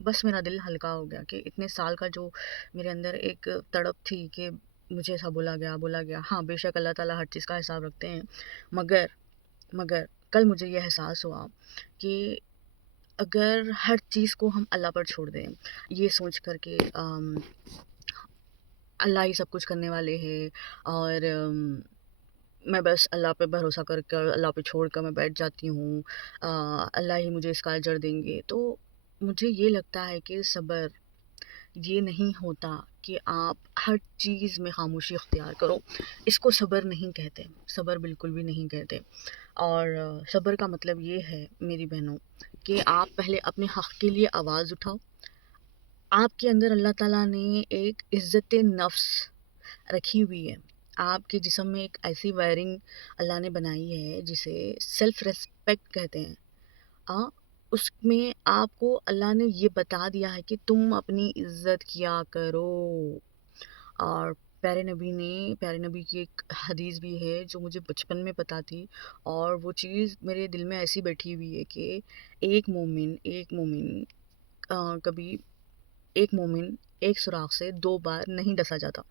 بس میرا دل ہلکا ہو گیا کہ اتنے سال کا جو میرے اندر ایک تڑپ تھی کہ مجھے ایسا بولا گیا. ہاں بے شک اللہ تعالیٰ ہر چیز کا حساب رکھتے ہیں، مگر مگر کل مجھے یہ احساس ہوا کہ اگر ہر چیز کو ہم اللہ پر چھوڑ دیں، یہ سوچ کر کہ اللہ ہی سب کچھ کرنے والے ہیں، اور میں بس اللہ پہ بھروسہ کر کر اللہ پہ چھوڑ کر میں بیٹھ جاتی ہوں، اللہ ہی مجھے اس کا اجر دیں گے، تو مجھے یہ لگتا ہے کہ صبر یہ نہیں ہوتا کہ آپ ہر چیز میں خاموشی اختیار کرو. اس کو صبر نہیں کہتے، صبر بالکل بھی نہیں کہتے. اور صبر کا مطلب یہ ہے میری بہنوں کہ آپ پہلے اپنے حق کے لیے آواز اٹھاؤ. آپ کے اندر اللہ تعالیٰ نے ایک عزت نفس رکھی ہوئی ہے، آپ کے جسم میں ایک ایسی وائرنگ اللہ نے بنائی ہے جسے سیلف ریسپیکٹ کہتے ہیں. اس میں آپ کو اللہ نے یہ بتا دیا ہے کہ تم اپنی عزت کیا کرو. اور پیارے نبی کی ایک حدیث بھی ہے جو مجھے بچپن میں پتہ تھی، اور وہ چیز میرے دل میں ایسی بیٹھی ہوئی ہے کہ کبھی ایک مومن ایک سوراخ سے 2 بار نہیں ڈسا جاتا.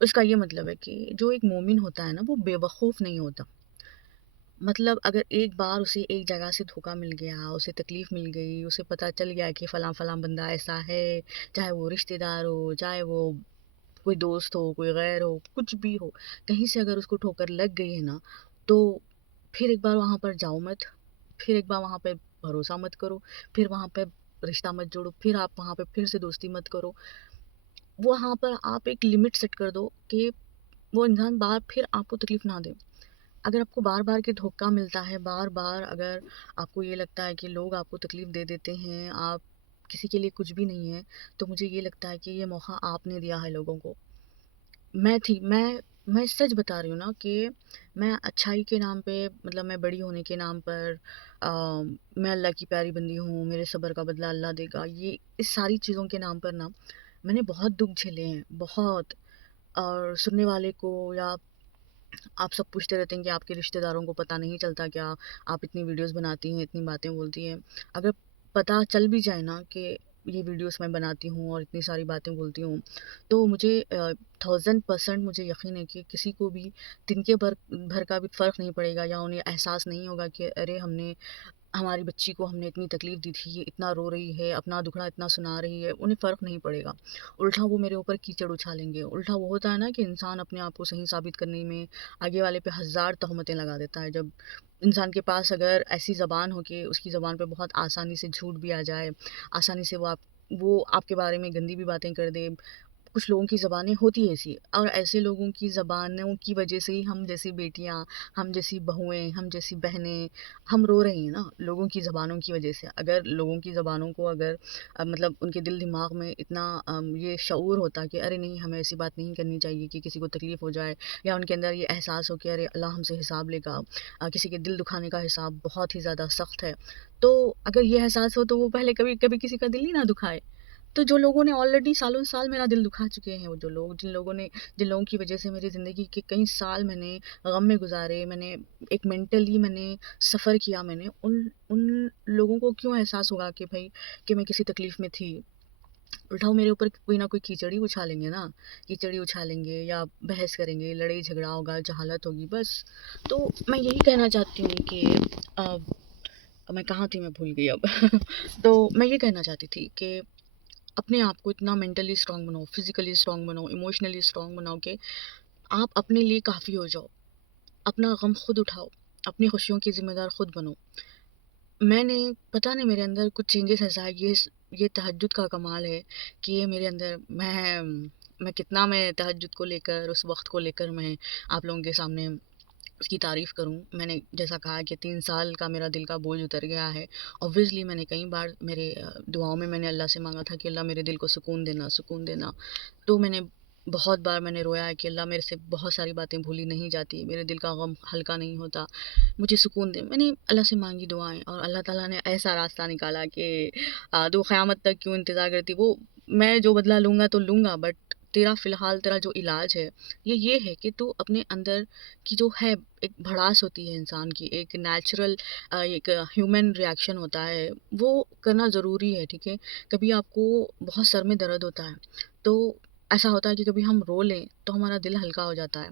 اس کا یہ مطلب ہے کہ جو ایک مومن ہوتا ہے نا وہ بے وقوف نہیں ہوتا. مطلب اگر ایک بار اسے ایک جگہ سے دھوکہ مل گیا، اسے تکلیف مل گئی، اسے پتہ چل گیا کہ فلاں فلاں بندہ ایسا ہے، چاہے وہ رشتہ دار ہو، چاہے وہ کوئی دوست ہو، کوئی غیر ہو، کچھ بھی ہو، کہیں سے اگر اس کو ٹھوکر لگ گئی ہے نا، تو پھر ایک بار وہاں پر جاؤ مت، پھر ایک بار وہاں پہ بھروسہ مت کرو، پھر وہاں پہ رشتہ مت جوڑو، پھر آپ وہاں پہ پھر سے دوستی مت کرو. وہاں پر آپ ایک لمٹ سیٹ کر دو کہ وہ انسان بار پھر آپ کو تکلیف نہ دے. اگر آپ کو بار بار کے دھوکہ ملتا ہے، بار بار اگر آپ کو یہ لگتا ہے کہ لوگ آپ کو تکلیف دے دیتے ہیں، آپ کسی کے لیے کچھ بھی نہیں ہے، تو مجھے یہ لگتا ہے کہ یہ موقع آپ نے دیا ہے لوگوں کو. میں سچ بتا رہی ہوں نا کہ میں اچھائی کے نام پہ، مطلب میں بڑی ہونے کے نام پر، میں اللہ کی پیاری بندی ہوں، میرے صبر کا بدلہ اللہ دے گا، یہ اس ساری چیزوں کے نام پر نا میں نے بہت دکھ جھیلے ہیں، بہت. اور سننے والے کو، یا آپ سب پوچھتے رہتے ہیں کہ آپ کے رشتہ داروں کو پتہ نہیں چلتا کیا آپ اتنی ویڈیوز بناتی ہیں، اتنی باتیں بولتی ہیں. اگر پتہ چل بھی جائے نا کہ یہ ویڈیوز میں بناتی ہوں اور اتنی ساری باتیں بولتی ہوں، تو مجھے 1000% مجھے یقین ہے کہ کسی کو بھی تنکے بھر کا بھی فرق نہیں پڑے گا، یا انہیں احساس نہیں ہوگا کہ ارے ہماری بچی کو ہم نے اتنی تکلیف دی تھی، یہ اتنا رو رہی ہے، اپنا دکھڑا اتنا سنا رہی ہے. انہیں فرق نہیں پڑے گا. الٹا وہ میرے اوپر کیچڑ اچھالیں گے. الٹا وہ ہوتا ہے نا کہ انسان اپنے آپ کو صحیح ثابت کرنے میں آگے والے پہ 1000 تہمتیں لگا دیتا ہے. جب انسان کے پاس اگر ایسی زبان ہو کہ اس کی زبان پہ بہت آسانی سے جھوٹ بھی آ جائے، آسانی سے وہ آپ کے بارے میں گندی بھی باتیں کر دے. کچھ لوگوں کی زبانیں ہوتی ایسی، اور ایسے لوگوں کی زبانوں کی وجہ سے ہی ہم جیسی بیٹیاں، ہم جیسی بہویں، ہم جیسی بہنیں، ہم رو رہی ہیں نا، لوگوں کی زبانوں کی وجہ سے. اگر لوگوں کی زبانوں کو اگر مطلب ان کے دل دماغ میں اتنا یہ شعور ہوتا کہ ارے نہیں، ہمیں ایسی بات نہیں کرنی چاہیے کہ کسی کو تکلیف ہو جائے، یا ان کے اندر یہ احساس ہو کہ ارے اللہ ہم سے حساب لے گا، کسی کے دل دکھانے کا حساب بہت ہی زیادہ سخت ہے. تو اگر یہ احساس ہو تو وہ پہلے کبھی کسی کا دل ہی نہ دکھائے. تو جو لوگوں نے آلریڈی سالوں سال میرا دل دکھا چکے ہیں، وہ جن لوگوں کی وجہ سے میری زندگی کے کئی سال میں نے غم میں گزارے، میں نے ایک مینٹلی میں نے سفر کیا، میں نے ان لوگوں کو کیوں احساس ہوگا کہ بھائی کہ میں کسی تکلیف میں تھی. الٹا وہ میرے اوپر کوئی نہ کوئی کیچڑی اچھالیں گے نا، کیچڑی اچھالیں گے یا بحث کریں گے، لڑائی جھگڑا ہوگا، جہالت ہوگی، بس. تو میں یہی کہنا چاہتی ہوں کہ میں کہاں تھی، میں بھول گئی اب. تو میں یہ کہنا چاہتی تھی کہ اپنے آپ کو اتنا مینٹلی اسٹرانگ بناؤ، فزیکلی اسٹرانگ بناؤ، ایموشنلی اسٹرانگ بناؤ کہ آپ اپنے لیے کافی ہو جاؤ. اپنا غم خود اٹھاؤ، اپنی خوشیوں کی ذمہ دار خود بنو. میں نے پتہ نہیں میرے اندر کچھ چینجز ایسا ہے، یہ تہجد کا کمال ہے کہ یہ میرے اندر میں کتنا میں تہجد کو لے کر، اس وقت کو لے کر میں آپ لوگوں کے سامنے اس کی تعریف کروں. میں نے جیسا کہا کہ 3 سال کا میرا دل کا بوجھ اتر گیا ہے. اوبویسلی میں نے کئی بار میرے دعاؤں میں نے اللہ سے مانگا تھا کہ اللہ میرے دل کو سکون دینا. تو میں نے بہت بار میں نے رویا ہے کہ اللہ میرے سے بہت ساری باتیں بھولی نہیں جاتی، میرے دل کا غم ہلکا نہیں ہوتا، مجھے سکون دے. میں نے اللہ سے مانگی دعائیں، اور اللہ تعالیٰ نے ایسا راستہ نکالا کہ تو قیامت تک کیوں انتظار کرتی، وہ میں جو بدلہ لوں گا تو لوں گا، بٹ تیرا فی الحال تیرا جو علاج ہے یہ ہے کہ تو اپنے اندر کی جو ہے ایک بھڑاس ہوتی ہے انسان کی، ایک نیچرل ایک ہیومن ریئیکشن ہوتا ہے، وہ کرنا ضروری ہے، ٹھیک ہے؟ کبھی آپ کو بہت سر میں درد ہوتا ہے تو ایسا ہوتا ہے کہ کبھی ہم رو لیں تو ہمارا دل ہلکا ہو جاتا ہے،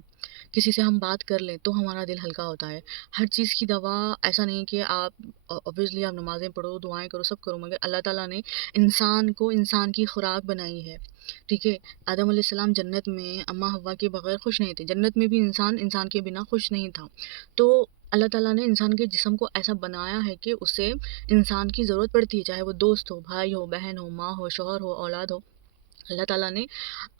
کسی سے ہم بات کر لیں تو ہمارا دل ہلکا ہوتا ہے۔ ہر چیز کی دوا ایسا نہیں کہ آپ اوبویسلی آپ نمازیں پڑھو، دعائیں کرو، سب کرو، مگر اللہ تعالیٰ نے انسان کو انسان کی خوراک بنائی ہے، ٹھیک ہے؟ آدم علیہ السلام جنت میں اماں حوا کے بغیر خوش نہیں تھے، جنت میں بھی انسان انسان کے بنا خوش نہیں تھا۔ تو اللہ تعالیٰ نے انسان کے جسم کو ایسا بنایا ہے کہ اسے انسان کی ضرورت پڑتی ہے، چاہے وہ دوست ہو، بھائی ہو، بہن ہو، ماں ہو، شوہر ہو، اولاد ہو۔ اللہ تعالیٰ نے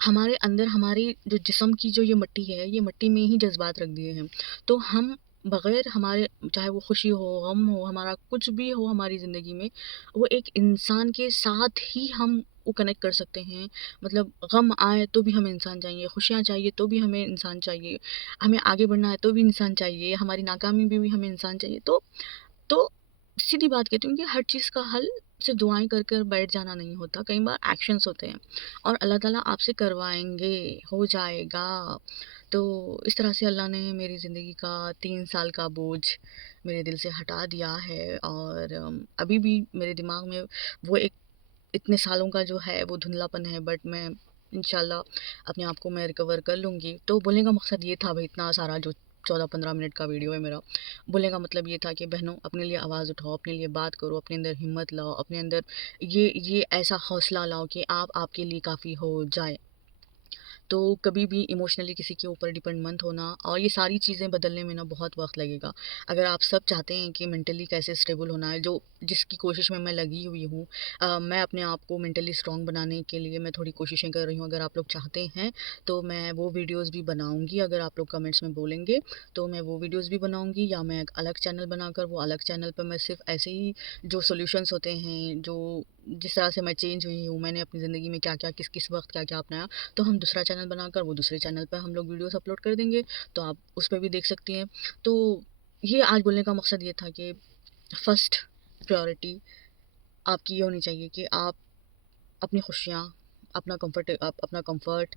ہمارے اندر ہماری جو جسم کی جو یہ مٹی ہے، یہ مٹی میں ہی جذبات رکھ دیے ہیں، تو ہم بغیر ہمارے، چاہے وہ خوشی ہو، غم ہو، ہمارا کچھ بھی ہو ہماری زندگی میں، وہ ایک انسان کے ساتھ ہی ہم وہ کنیکٹ کر سکتے ہیں۔ مطلب غم آئے تو بھی ہمیں انسان چاہیے، خوشیاں چاہیے تو بھی ہمیں انسان چاہیے، ہمیں آگے بڑھنا ہے تو بھی انسان چاہیے، ہماری ناکامی میں بھی ہمیں انسان چاہیے۔ تو سیدھی بات کہتی ہوں کہ ہر چیز کا حل صرف دعائیں کر کر بیٹھ جانا نہیں ہوتا، کئی بار ایکشنز ہوتے ہیں اور اللہ تعالیٰ آپ سے کروائیں گے، ہو جائے گا۔ تو اس طرح سے اللہ نے میری زندگی کا 3 سال کا بوجھ میرے دل سے ہٹا دیا ہے، اور ابھی بھی میرے دماغ میں وہ ایک اتنے سالوں کا جو ہے وہ دھندلا پن ہے، بٹ میں انشاءاللہ اپنے آپ کو میں ریکور کر لوں گی۔ تو بولنے کا مقصد یہ تھا بھائی، اتنا سارا جو 14-15 منٹ کا ویڈیو ہے میرا، بولنے کا مطلب یہ تھا کہ بہنوں اپنے لیے آواز اٹھاؤ، اپنے لیے بات کرو، اپنے اندر ہمت لاؤ، اپنے اندر یہ ایسا حوصلہ لاؤ کہ آپ کے لیے کافی ہو جائے۔ تو کبھی بھی ایموشنلی کسی کے اوپر ڈپینڈ مت ہونا، اور یہ ساری چیزیں بدلنے میں نا بہت وقت لگے گا۔ اگر آپ سب چاہتے ہیں کہ مینٹلی کیسے اسٹیبل ہونا ہے، جس کی کوشش میں لگی ہوئی ہوں، میں اپنے آپ کو مینٹلی اسٹرانگ بنانے کے لیے میں تھوڑی کوششیں کر رہی ہوں۔ اگر آپ لوگ چاہتے ہیں تو میں وہ ویڈیوز بھی بناؤں گی، اگر آپ لوگ کمنٹس میں بولیں گے تو میں وہ ویڈیوز بھی بناؤں گی، یا میں ایک الگ چینل بنا کر وہ الگ چینل پہ میں صرف ایسے ہی جو سولوشنس ہوتے ہیں، جس طرح سے میں چینج ہوئی ہوں، میں نے اپنی زندگی میں کیا کیا کس وقت کیا کیا اپنایا، تو ہم دوسرا چینل بنا کر وہ دوسرے چینل پہ ہم لوگ ویڈیوز اپلوڈ کر دیں گے، تو آپ اس پہ بھی دیکھ سکتی ہیں۔ تو یہ آج بولنے کا مقصد یہ تھا کہ فرسٹ پریورٹی آپ کی یہ ہونی چاہیے کہ آپ اپنی خوشیاں، اپنا کمفرٹ،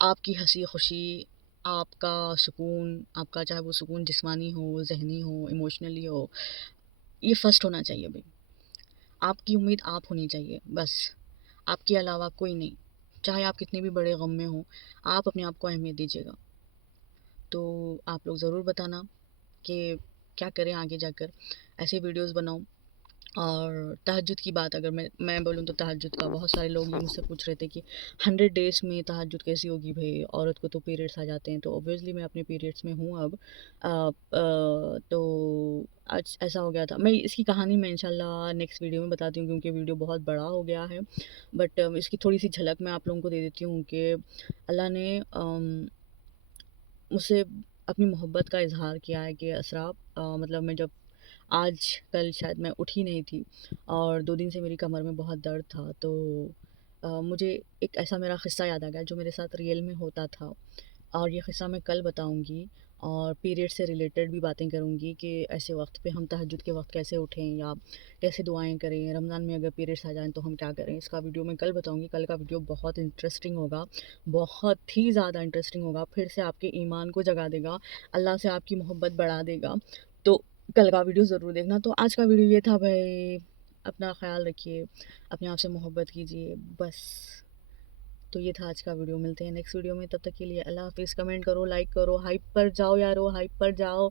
آپ کی ہنسی خوشی، آپ کا سکون، آپ کا چاہے وہ سکون جسمانی ہو، ذہنی ہو، ایموشنلی ہو، یہ فرسٹ ہونا چاہیے بھائی۔ آپ کی امید آپ ہونی چاہیے، بس آپ کے علاوہ کوئی نہیں، چاہے آپ کتنے بھی بڑے غم میں ہوں، آپ اپنے آپ کو اہمیت دیجیے گا۔ تو آپ لوگ ضرور بتانا کہ کیا کریں آگے جا کر، ایسے ویڈیوز بناؤں۔ اور تہجد کی بات اگر میں بولوں تو تہجد کا بہت سارے لوگ یہ مجھ سے پوچھ رہے تھے کہ 100 days میں تہجد کیسی ہوگی بھائی، عورت کو تو پیریڈس آ جاتے ہیں، تو اوبویسلی میں اپنے پیریڈس میں ہوں اب۔ تو آج ایسا ہو گیا تھا، میں اس کی کہانی میں انشاءاللہ نیکسٹ ویڈیو میں بتاتی ہوں، کیونکہ ویڈیو بہت بڑا ہو گیا ہے، بٹ اس کی تھوڑی سی جھلک میں آپ لوگوں کو دے دیتی ہوں کہ اللہ نے مجھ سے اپنی محبت کا اظہار کیا ہے کہ اسرا، مطلب میں جب آج کل شاید میں اٹھی نہیں تھی اور 2 دن سے میری کمر میں بہت درد تھا، تو مجھے ایک ایسا میرا قصہ یاد آ گیا جو میرے ساتھ ریئل میں ہوتا تھا، اور یہ قصہ میں کل بتاؤں گی، اور پیریڈ سے ریلیٹڈ بھی باتیں کروں گی کہ ایسے وقت پہ ہم تہجد کے وقت کیسے اٹھیں یا کیسے دعائیں کریں، رمضان میں اگر پیریڈس آ جائیں تو ہم کیا کریں۔ اس کا ویڈیو میں کل بتاؤں گی، کل کا ویڈیو بہت انٹرسٹنگ ہوگا، بہت ہی زیادہ انٹرسٹنگ ہوگا، پھر سے آپ کے ایمان کو جگا دے گا، اللہ سے آپ کی محبت بڑھا دے گا۔ تو کل کا ویڈیو ضرور دیکھنا۔ تو آج کا ویڈیو یہ تھا بھائی، اپنا خیال رکھیے، اپنے آپ سے محبت کیجیے، بس۔ تو یہ تھا آج کا ویڈیو، ملتے ہیں نیکسٹ ویڈیو میں، تب تک کے لیے اللہ حافظ۔ کمنٹ کرو، لائک کرو، ہائپ پر جاؤ یارو، ہائپ پر جاؤ،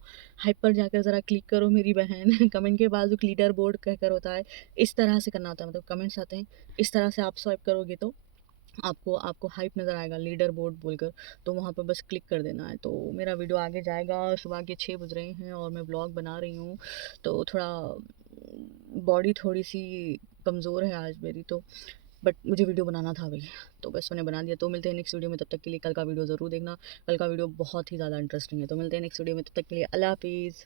ہائپ پر جا کر ذرا کلک کرو میری بہن۔ کمنٹ کے بعد جو لیڈر بورڈ کہہ کر ہوتا ہے، اس طرح سے کرنا ہوتا ہے، مطلب کمنٹس آتے ہیں اس طرح سے، آپ سوائپ کرو گے تو آپ کو ہائپ نظر آئے گا، لیڈر بورڈ بول کر، تو وہاں پہ بس کلک کر دینا ہے، تو میرا ویڈیو آگے جائے گا۔ صبح کے 6 بج رہے ہیں اور میں بلاگ بنا رہی ہوں، تو تھوڑا باڈی تھوڑی سی کمزور ہے آج میری، تو بٹ مجھے ویڈیو بنانا تھا بھائی، تو بس میں نے بنا دیا۔ تو ملتے ہیں نیکسٹ ویڈیو میں، تب تک کے لیے کل کا ویڈیو ضرور دیکھنا، کل کا ویڈیو بہت ہی زیادہ انٹرسٹنگ ہے۔ تو ملتے ہیں نیکسٹ ویڈیو میں، تب تک کے لیے اللہ حافظ۔